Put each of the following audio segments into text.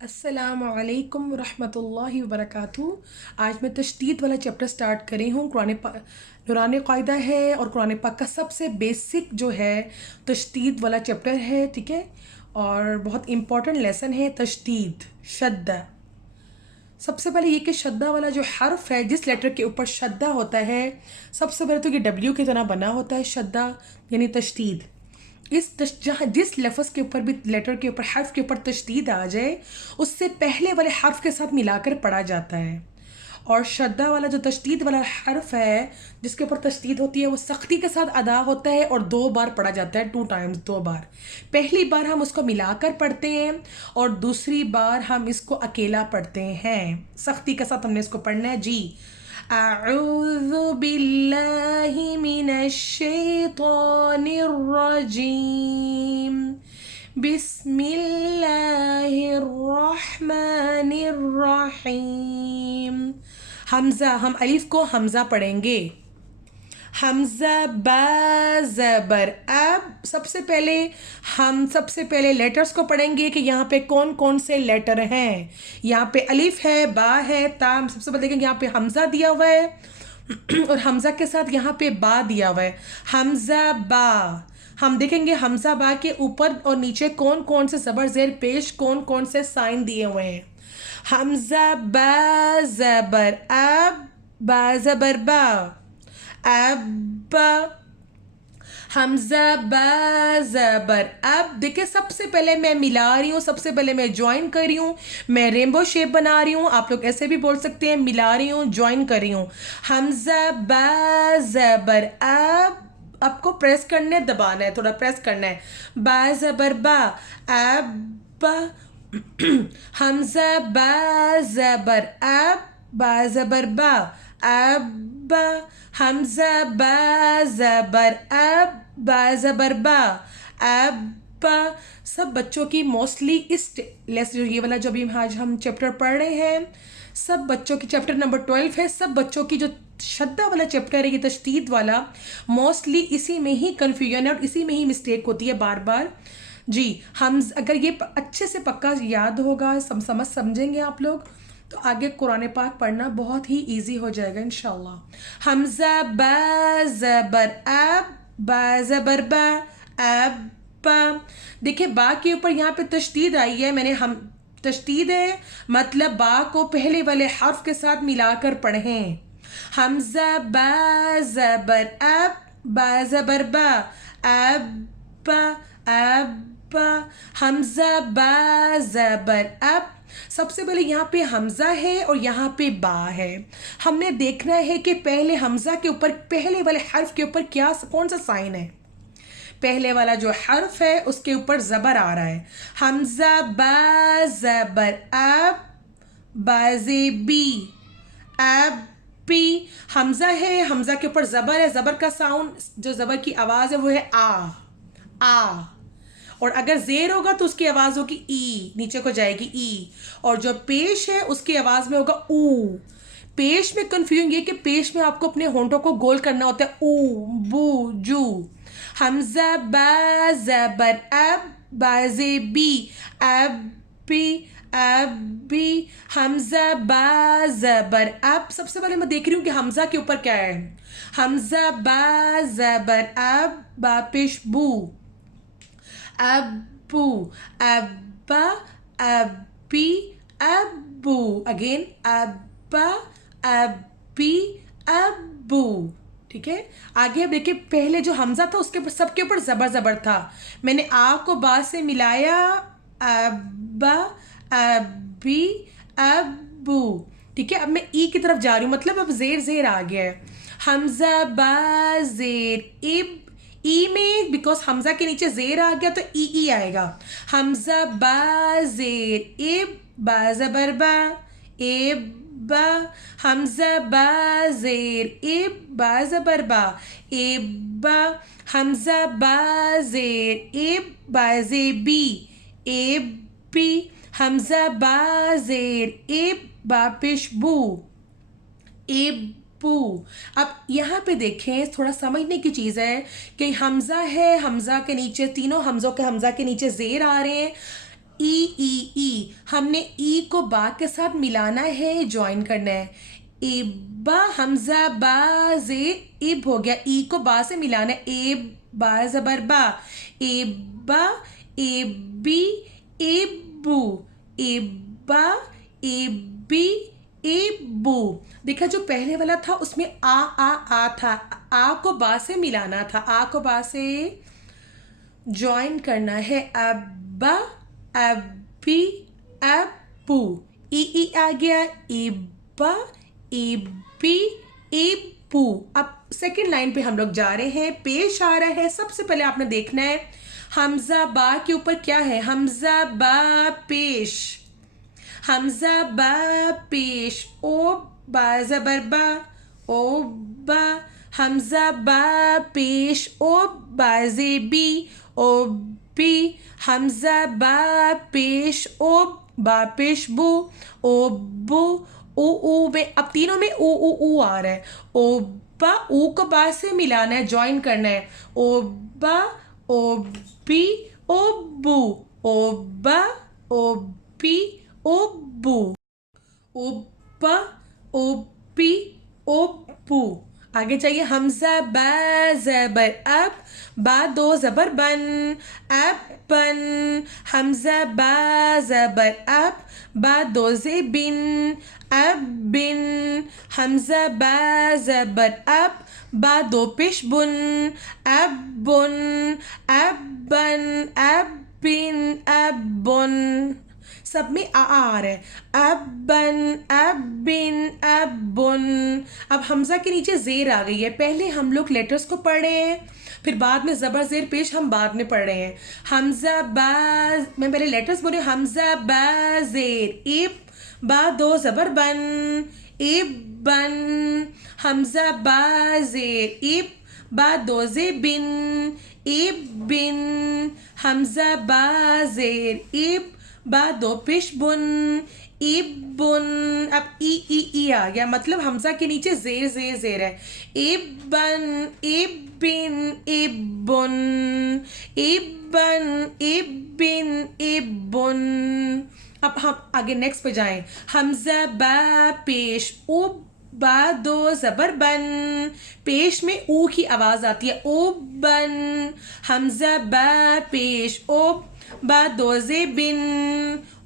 अस्सलामुअलैकुम रहमतुल्लाहि व बरकातुहू। आज मैं तशदीद वाला चैप्टर स्टार्ट करी हूँ। नुरानी क़ायदा है और कुरान पाक का सबसे बेसिक जो है तशदीद वाला चैप्टर है, ठीक है। और बहुत इम्पॉर्टेंट लेसन है तशदीद, शद्दा। सबसे पहले ये कि शद्दा वाला जो हर्फ है, जिस लेटर के ऊपर शद्दा होता है, सबसे पहले तो ये डब्ल्यू की तरह बना होता है शद्दा, यानी तशदीद। जहाँ जिस लफ्ज़ के ऊपर भी लेटर के ऊपर हर्फ के ऊपर तशदीद आ जाए, उससे पहले वाले हर्फ के साथ मिलाकर पढ़ा जाता है। और शद्दा वाला जो तशदीद वाला हर्फ है, जिसके ऊपर तशदीद होती है, वो सख्ती के साथ अदा होता है और 2 बार पढ़ा जाता है, 2 टाइम्स, 2 बार। पहली बार हम उसको मिलाकर पढ़ते हैं और दूसरी बार हम इसको अकेला पढ़ते हैं। सख्ती के साथ हमने इसको पढ़ना है जी। अऊज़ु बिल्लाहि मिनश शैतानिर रजीम, बिस्मिल्लाहिर रहमानिर रहीम। हमज़ा, हम अलिफ को हमज़ा पढ़ेंगे। हमज़ा बा ज़बर। अब सबसे पहले लेटर्स को पढ़ेंगे कि यहाँ पे कौन कौन से लेटर हैं। यहाँ पे अलिफ है, बा है, ता। सबसे पहले देखेंगे यहाँ पे हमज़ा दिया हुआ है और हमज़ा के साथ यहाँ पे बा दिया हुआ है। हमज़ा बा। हम देखेंगे हमज़ा बा के ऊपर और नीचे कौन कौन से ज़बर ज़ेर पेश, कौन कौन से साइन दिए हुए हैं। हमज़ा बा ज़बर अब, बा ज़बर बा, अब। हमज़ा बा ज़बर अब। देखिए, सबसे पहले मैं मिला रही हूँ, सबसे पहले मैं ज्वाइन कर रही हूँ, मैं रेनबो शेप बना रही हूँ। आप लोग ऐसे भी बोल सकते हैं, मिला रही हूँ, ज्वाइन कर रही हूँ। हमज़ा बा ज़बर अब। आपको प्रेस करना है, दबाना है, थोड़ा प्रेस करना है। बा ज़बर बा, अब। हमज़ा बा ज़बर अब, बा ज़बर बा, अब। हमज़ा बा ज़बर अब, बा ज़बर बा, अब। सब बच्चों की मोस्टली जो ये वाला जो भी आज हम चैप्टर पढ़ रहे हैं, सब बच्चों की चैप्टर नंबर 12 है। सब बच्चों की जो शद्दा वाला चैप्टर है, ये तशदीद वाला, मोस्टली इसी में ही कन्फ्यूजन है और इसी में ही मिस्टेक होती है बार बार जी। हम अगर ये अच्छे से पक्का याद होगा, समझेंगे आप लोग, तो आगे कुरान पाक पढ़ना बहुत ही इजी हो जाएगा इंशाल्लाह। हमज़ा बा ज़बर अब, बा ज़बर बा, अब। देखिए, बा के ऊपर यहाँ पे तशदीद आई है। हम तशदीद है मतलब बा को पहले वाले हर्फ के साथ मिलाकर पढ़ें। हमज़ा बा ज़बर अब, बा ज़बर बा, अब, अब। हमज़ा बा ज़बर अब। सबसे पहले यहाँ पे हमज़ा है और यहाँ पे बा है। हमने देखना है कि पहले हमज़ा के ऊपर, पहले वाले हर्फ के ऊपर कौन सा साइन है। पहले वाला जो हर्फ है उसके ऊपर ज़बर आ रहा है। हमज़ा बा ज़बर अब, बाज़े बी, अब पी। हमज़ा है, हमज़ा के ऊपर ज़बर है, ज़बर का साउंड, जो ज़बर की आवाज़ है वो है आ। और अगर ज़ेर होगा तो उसकी आवाज़ होगी ई, नीचे को जाएगी ई। और जो पेश है उसकी आवाज़ में होगा ऊ। पेश में कन्फ्यूजन ये कि पेश में आपको अपने होंठों को गोल करना होता है, ऊ, बू, जू। हमज़ा बा ज़बर अब, बाज़े बी, अब बी, अब भी। हमज़ा बा ज़बर अब। सबसे पहले मैं देख रही हूँ कि हमज़ा के ऊपर क्या है। हमज़ा बा ज़बर अब, बा पेश बू, अब्बू, अब्बा, अब्बी, अब्बू। अगेन अब्बा, अब्बी, अब्बू। ठीक है। आगे अब देखिए, पहले जो हमज़ा था उसके ऊपर, सबके ऊपर ज़बर था। मैंने आ को बा से मिलाया, अब्बा, अब्बी, अब्बू। ठीक है। अब मैं ई की तरफ जा रही हूँ, मतलब अब ज़ेर आ गया है। हमज़ा बा ज़ेर इब। ई में बिकॉज हमज़ा के नीचे ज़ेर आ गया तो ई आएगा। हमज़ा बा ज़ेर इब, बा ज़बर बा, इब बा। हमज़ा बा ज़ेर इब, बा ज़बर बा, इब बा। हमज़ा बा ज़ेर इब, बा ज़े बी, इब बी। हमज़ा बा ज़ेर इब, बा पेश बू, इब। अब यहाँ पे देखें, थोड़ा समझने की चीज़ है कि हमज़ा है, हमज़ा के नीचे, तीनों हमज़ों के हमज़ा के नीचे ज़ेर आ रहे हैं, ई ई ई। हमने ई को बा के साथ मिलाना है, ज्वाइन करना है। इब्बा हमजा बा जेर इब हो गया, ई को बा से मिलाना है। एब बा जबर बा, इब्बा इब्बी इब्बू, इब्बा इब्बी इब्बू। देखा जो पहले वाला था उसमें आ था, आ को बा से मिलाना था, आ को बा से ज्वाइन करना है। अब्बा अब्बी अब्बू, ई आ गया, इब्बा इब्बी इब्बू। अब सेकंड लाइन पे हम लोग जा रहे हैं, पेश आ रहा है। सबसे पहले आपने देखना है हमजा बा के ऊपर क्या है, हमजा बा पेश, हमजा बा पेश, ओ बा जबर बा, ओ बा हमजा बा पेश, ओ बाजे बी, ओ बी हमजा बा पेश, ओ बा पेश बू, ओ बू ऊ में, अब तीनों में ऊ आ रहा है। ओ बा, ऊ को बा से मिलाना है, ज्वाइन करना है। ओ बा ओ बी ओ बू, ओ बा ओ बी ओब्बू, ओब्बा ओब्बी ओब्बू। आगे चाहिए हमजा बा जबर अब, बा दो जबर बन, अब बन। हमजा बा जबर अब, बा दो जे बिन, अब बिन। हमजा बा जबर अब, बा दो पेश बुन, अब बुन। अब बन, अब बिन, अब बुन। सब में आ रहा है। अब बन, अब बिन, अब बुन। अब हमजा के नीचे जेर आ गई है। पहले हम लोग लेटर्स को पढ़ रहे हैं, फिर बाद में जबर जेर पेश हम बाद में पढ़ रहे हैं। हमजा बा, मैं पहले लेटर्स बोले, हमजा बा जेर इब, बा दो जबर बन, इब बन। हमजा बा जेर इब, बा दो जे बिन, इब बिन। हमजा बा जेर इब, बा दो पेश बुन, इब बुन। अब ई आ गया, मतलब हमजा के नीचे जेर जेर जेर है। इब बन, इब बिन, इब बुन, इब बन, इब बिन, इब बुन। अब हम आगे नेक्स्ट पे जाएं। हमजा बा पेश उब, बा दो जबर बन, पेश में ऊ की आवाज आती है, ओ बन। हमजा बा पेश ओब, बा दो जे बिन,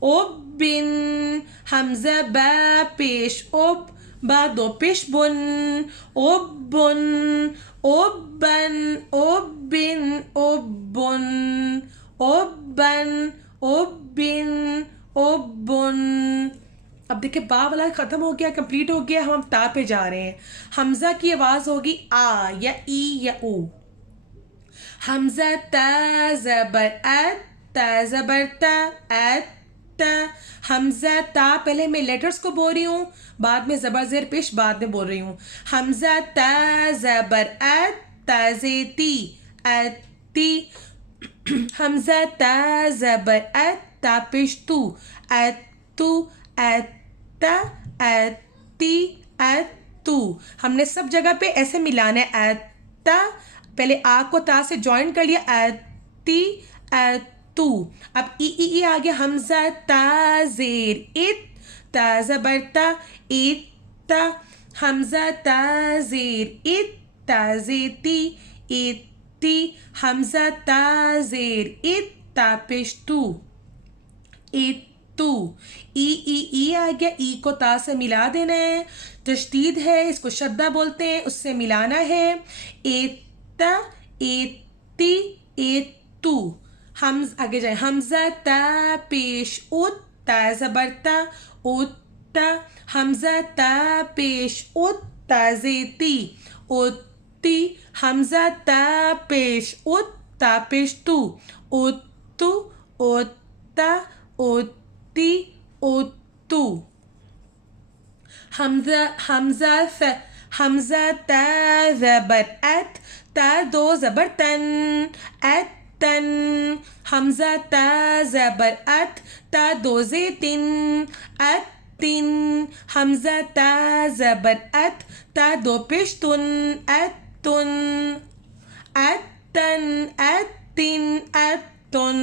ओब बिन। हमजा बा पेश ओब, बा दो पेश बुन, ओब बुन। ओब बन, ओब बिन, ओब बुन, ओब बन, ओब बिन, ओब बुन। अब देखिए बा वाला खत्म हो गया, कंप्लीट हो गया। हम ता पे जा रहे हैं। हमजा की आवाज होगी आ या ई या ऊ। हमजा ता जबर अत, ता जबर ता, अत ता। हमजा ता पहले मैं लेटर्स को बोल रही हूँ, बाद में जबर जेर पेश बाद में बोल रही हूँ। हमजा ता जबर अत, ताजेती अती। हमजा ता जबर अत, ता पेश तू, अतू अता अती अतू। हमने सब जगह पे ऐसे मिलाना है। अता पहले आ को ता से ज्वाइन कर लिया, अती अतू। अब ई आ गया। हमजा ता जेर इत, ता जबर ता, इता। हमजा ता जेर इत, ता जेती इती। हमजा ता जेर इत, ता पेश तू, इतू। ई आ गया, ई को ता से मिला देना है, तशदीद है, इसको शद्दा बोलते हैं, उससे मिलाना है। एता एती एतू। हम आगे जाए। हमजा ता पेश उत, ता जबर ता, उत्ता। हमजा ता पेश उत, ता जेती उत्ती। हमजा ता पेश उत, ता पेश तू, उत्तू उत्ता उत्ती उत्तू। हमजा हमजा थ, हमजा ता जबर अत, ता दो जबर तन, अतन। हमजा ता जबर अत, ता दो जे तिन, अतिन। हमजा ता जबर अत, ता दो पेश तुन, अतुन। अतन अतिन अतुन।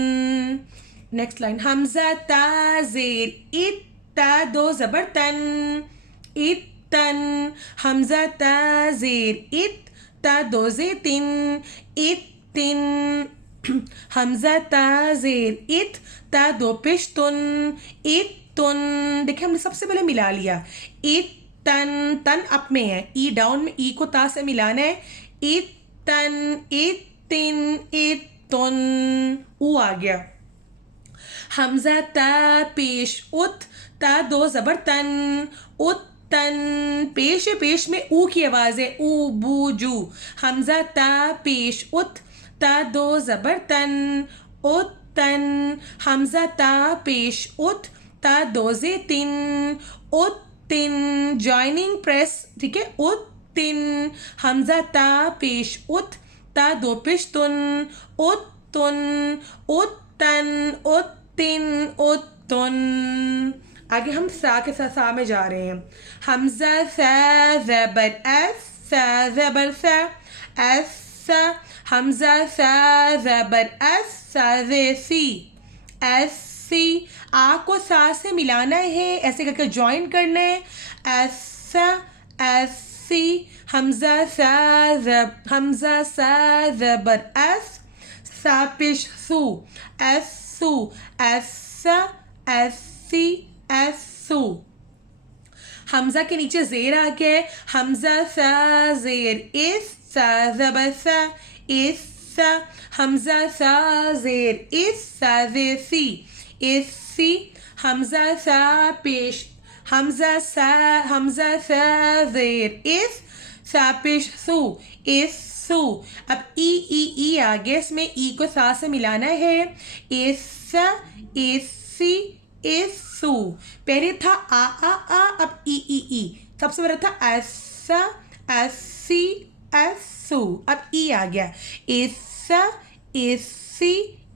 नेक्स्ट लाइन, हमजा ता जेर इत, ता दो ज़बर तन, इतन, हमजा ता जेर इत, ता दो जे तिन, इतिन, हमजा ता जेर इत, ता दो पेश तुन, इतुन। देखिए हमने सबसे पहले मिला लिया, इतन, तन अप में है, ई डाउन में, ई को ता से मिलाना है, इतन, इतिन, इतुन, ऊ आ गया। हमजा ता पेश उत, ता दो ज़बर तन, उत्तन, पेश है, पेश में ऊ की आवाज़ है, ऊ बू जू। हमजा ता पेश उत, ता दो ज़बर तन, उत्तन, हमजा ता पेश उत, ता दो जे तिन, उत्तिन, जॉइनिंग प्रेस, ठीक है, उत्तिन, हमजा ता पेश उत, ता दो पेश तुन, उत्तुन, उत्तन, उत्तिन, उत्तुन। आगे हम सा के साथ सा में जा रहे हैं। हमजा सा ज़बर एस, सा ज़बर सा, एस सा, हमजा सा ज़बर एस, सा जे सी, एस सी, आ को सा से मिलाना है, ऐसे करके ज्वाइन करना है, एस सा, एस सी, हमजा सा ज़बर एस, सा पेश सू, एस सू, एस सा, एस सी, एस सू। हमजा के नीचे जेर आ गया, हमजा सा जेर इस, सा ज़बर सा, इस सा, हमजा सा जेर इस, सा जे सी, इस सी, हमजा सा पेश, हमजा सा जेर इस, सा पेश सू, इस सू। अब ई आ गया, इसमें ई को सा से मिलाना है, इस सा, इस सी, इस सू। पहले था आ, अब ई। सबसे पहले था ऐसा, ऐसी, ऐसू, अब ई आ गया, इस्सा, इस्सी,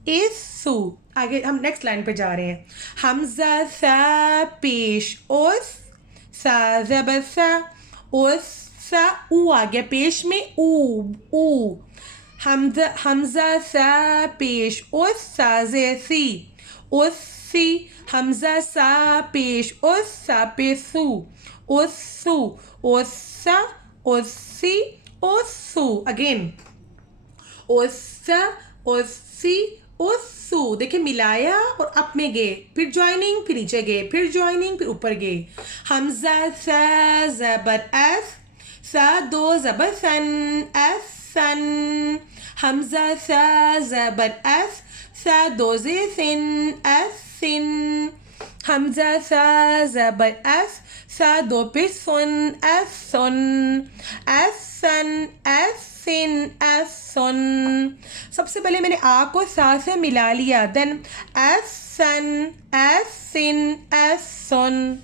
इस्सू। आगे हम नेक्स्ट लाइन पे जा रहे हैं। हमजा सा पेश उस, सा ज़बर सा, उस सा, ऊ आ गया, पेश में ऊ। हमजा सा पेश उस, सा जे सी, उस्सी, हमजा सा पेश उस, सा पे सू, उस्सू, उस्सा, उस्सी, उस्सू। अगेन, उस्सा, उस्सी, उस्सू। देखिए मिलाया और अप में गए, फिर ज्वाइनिंग, फिर नीचे गए, फिर ज्वाइनिंग, फिर ऊपर गए। हमजा सा ज़बर एस, सा दो ज़बर सन, एस सन, हमजा सा ज़बर एस, सा दो जे सिन, एस सिन, हमजा सा ज़बर एस, सा दो पे सुन, एस सुन, एस सन, एस सिन, एस सुन। सबसे पहले मैंने आ को सा से मिला लिया, देन एस सन, एस सिन, एस सुन।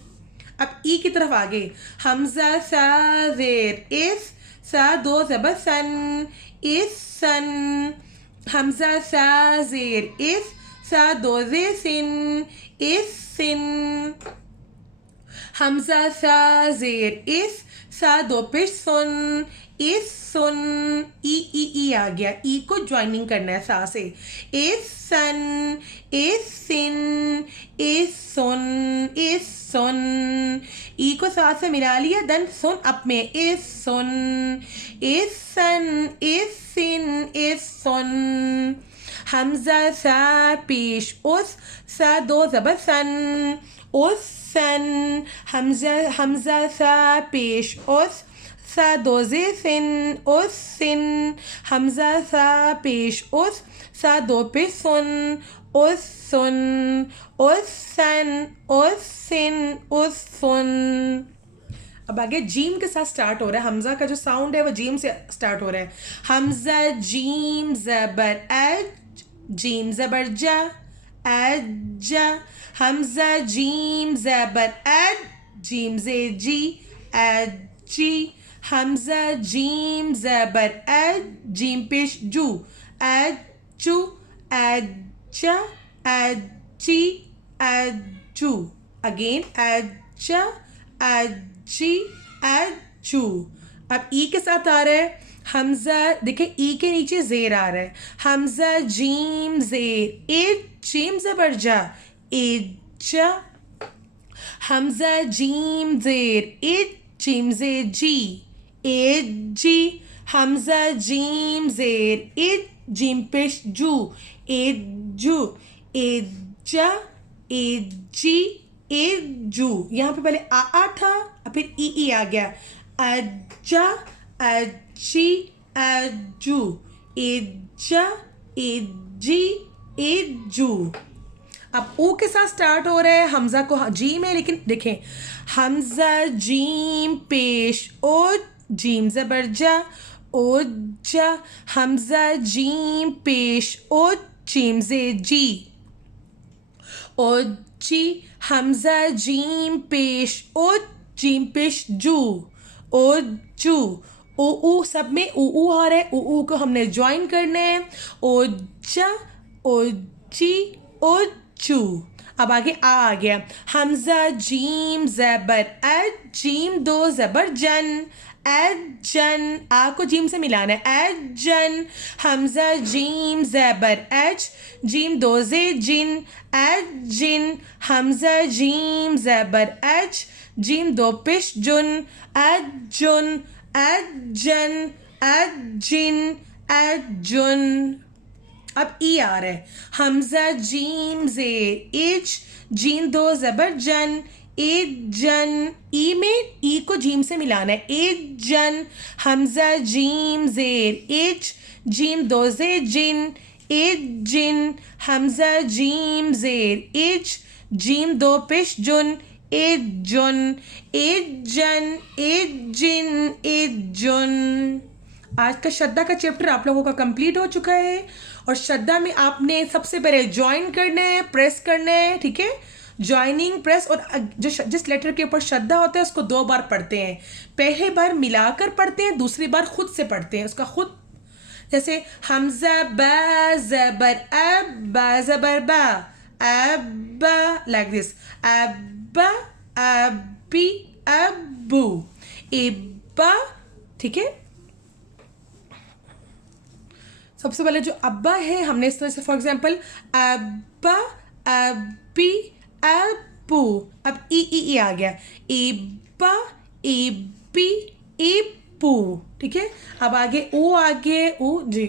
अब ई की तरफ आगे, हमजा सा जेर इस, सा दो ज़बर सन, इस सन, हमजा सा जेर इस, सा दो जे सिन, इस सिन, हमजा सा जेर इस, सा दो पेश सुन, इस सुन। ई आ गया, ई को ज्वाइनिंग करना है सा से, इस सन, इस सिन, इस सुन, इस सुन। ई को सा से मिला लिया, देन सुन अप में, इस सुन, इस सन, इस सिन, इस सुन। हमजा सा पेश उस, सा दो ज़बर सन, उस सन, हमजा सा पेश उस, सा दो जे सिन, उस सिन, हमजा सा पेश उस, सा दो पे सुन, उस सुन, उस सन, उस सिन, उस सुन। अब आगे जीम के साथ स्टार्ट हो रहा है, हमजा का जो साउंड है वो जीम से स्टार्ट हो रहा है। हमजा जीम ज़बर एज, जीम ज़बर जा, एजा, हमजा जीम ज़बर एज, जीम जे जी, एजी, हमजा जीम ज़बर एज, जीम पेश जू, एजू, एजा, एजी, एजू। अगेन एजा, एजी, एजू। अब ई के साथ आ रहा है, हमजा देखिए ई के नीचे जेर आ रहा है, हमजा जीम जेर इज, जीम ज़बर जा इज, हमजा जीम जेर इज, जीम जेर जी इजी, हमजा जीम जेर इज, जीम पेश जू इजू, इजा इजी इजू। यहाँ पे पहले आ था फिर ई आ गया, अजा अजी अजू, इजा इजी इजू। अब ओ के साथ स्टार्ट हो रहा है, हमजा को जी में, लेकिन देखें हमजा जीम पेश ओ, जीम ज़बर जा ओ जा, हमजा जीम पेश ओ, जीम जे जी ओ जी, हमजा जीम पेश ओ, जीम पेश जू ओ जू। ओ सब में ऊ आ रहा है, ऊ को हमने ज्वाइन करना है, ओ जा ओ जी ओ जू। अब आगे आ गया, हमजा जीम ज़बर अज, जीम दो ज़बर जन एजन, आ को जीम से मिलाना है, एजन, हमजा जीम ज़बर एज, जीम दो जे जिन एजिन, हमजा जीम ज़बर एज, जीम दो पेश जुन एजुन, एजन एजिन एजुन। अब ई आ रहा है, हमजा जीम जेर इज, जीम दो ज़बर जन इजन, ई में ई को जीम से मिलाना है, इजन, हमजा जीम जेर इज, जीम दो जे जिन इजिन, हमजा जीम जेर इज, जीम दो पेश जुन इजुन, इजन इजिन इजुन। आज का श्रद्धा का चैप्टर आप लोगों का कंप्लीट हो चुका है, और श्रद्धा में आपने सबसे पहले ज्वाइन करना है, प्रेस करना है, ठीक है, ज्वाइनिंग प्रेस। और जो जिस लेटर के ऊपर श्रद्धा होता है उसको 2 बार पढ़ते हैं, पहले बार मिलाकर पढ़ते हैं, दूसरी बार खुद से पढ़ते हैं उसका खुद। जैसे हमजा बा ज़बर अब, बा ज़बर बा अब, लाइक दिस, अब्बा अब्बी अब्बू इब्बा, ठीक है। सबसे पहले जो अब्बा है हमने इस तरह से, फॉर एग्जाम्पल अब्बा अब्बी अब्बू, अब ई आ गया, इब्बा इब्बी इब्बू, ठीक है। अब आगे ओ जी,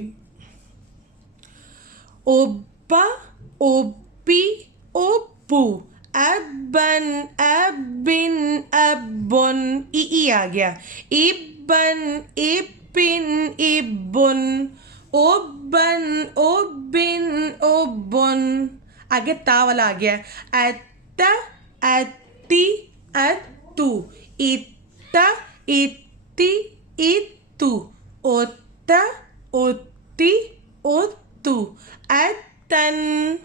ओब्बा ओब्बी ओब्बू, अब्बन अब्बिन अब्बुन, ई आ गया, इब्बन इब्बिन इब्बुन, ओब्बन ओब्बिन ओब्बुन। आगे ता वाला आ गया, अत्ता अत्ती अत्तू, इत्ता इत्ती इत्तू, ओत्ता ओत्ती ओत्तू, अत्तन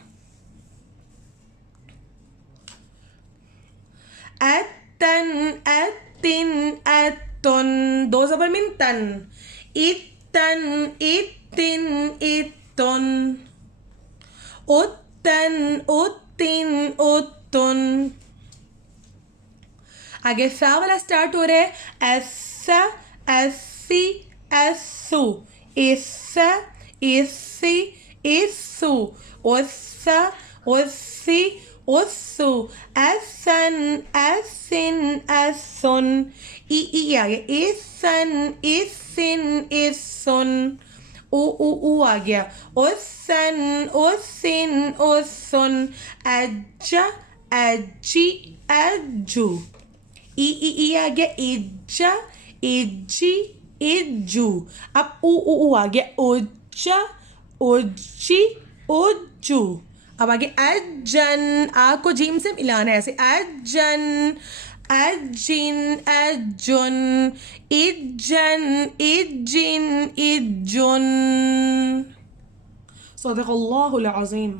अत्तन अत्तिन अत्तुन, 2 ज़बर मिन तन, इत्तन इत्तिन इत्तुन, उत्तन उत्तिन उत्तुन। आगे सा वाला स्टार्ट हो रहा है, ऐसा ऐसी ऐसू, इस्सा इस्सी इस्सू, उस्सा उस्सी उस्सू, ऐसन ऐसिन ऐसुन, ई आ गया, इसन इसिन इस्सुन, ऊ आ गया, उसन उसिन उस्सुन, अज्जा अज्जी अज्जू, ई आ गया, इज्जा इज्जी इज्जू। अब ऊ आ गया, उज्जा उज्जी उज्जू। अब आगे अजन, आ को जीम से मिलाना है, ऐसे अजन अजिन अजुन, इज्जन इज्जिन इज्जुन। सदक़ल्लाहुल अज़ीम।